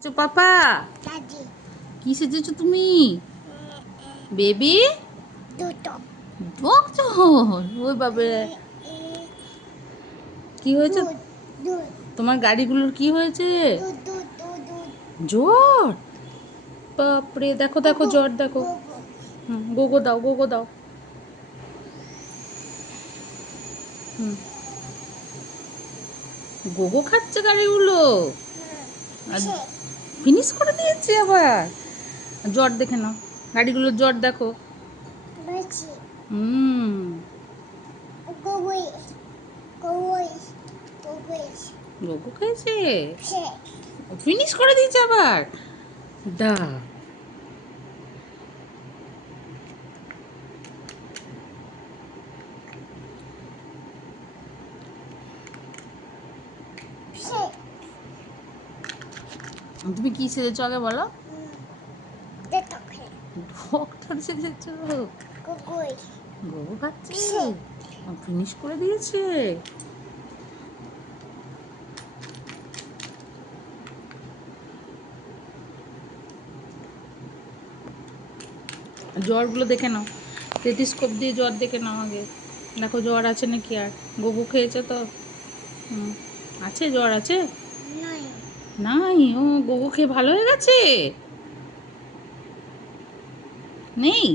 পাপা দাদি কি সেজেছো তুমি? বেবি দুটো বকছো? ওই বাবা, কি হয়েছে দুধ দুধ তোমার গাড়িগুলোর? কি হয়েছে? দুধ দুধ দুধ দুধ জ্বর? বাপরে, দেখো দেখো গুগু জ্বর দেখো। গুগু গোগো দাও, গোগো দাও। হুম, গোগো খাচ্ছে গাড়িগুলো। আর সে ফিনিশ করে দিয়েছে আবার। জ্বর দেখে নাও, গাড়িগুলোর জ্বর দেখো। বেশি হুম, গুগুই গুগুই গুগুই গোগো খেয়েছে, সে ফিনিশ করে দিয়েছে আবার। দা সে তুমি কি সেজেছো আগে বলো? দুটো খেয়ে ডক্টর সেজেছো? গুগুই গোগো খাচ্ছে, সে ফিনিশ করে দিয়েছে। জ্বরগুলো দেখে নাও, স্টেথিস্কোপ দিয়ে জ্বর দেখে নাও আগে। দেখো জ্বর আছে নাকি। আর গোগো খেয়েছে তো। হুম, আছে, জ্বর আছে? নাই নাই? ও, গোগো খেয়ে ভালো হয়ে গেছে? নেই?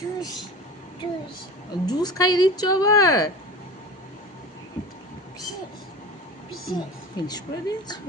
জুস জুস জুস খাইয়ে দিচ্ছ আবার? সে সে ফিনিশ করে দিয়েছে।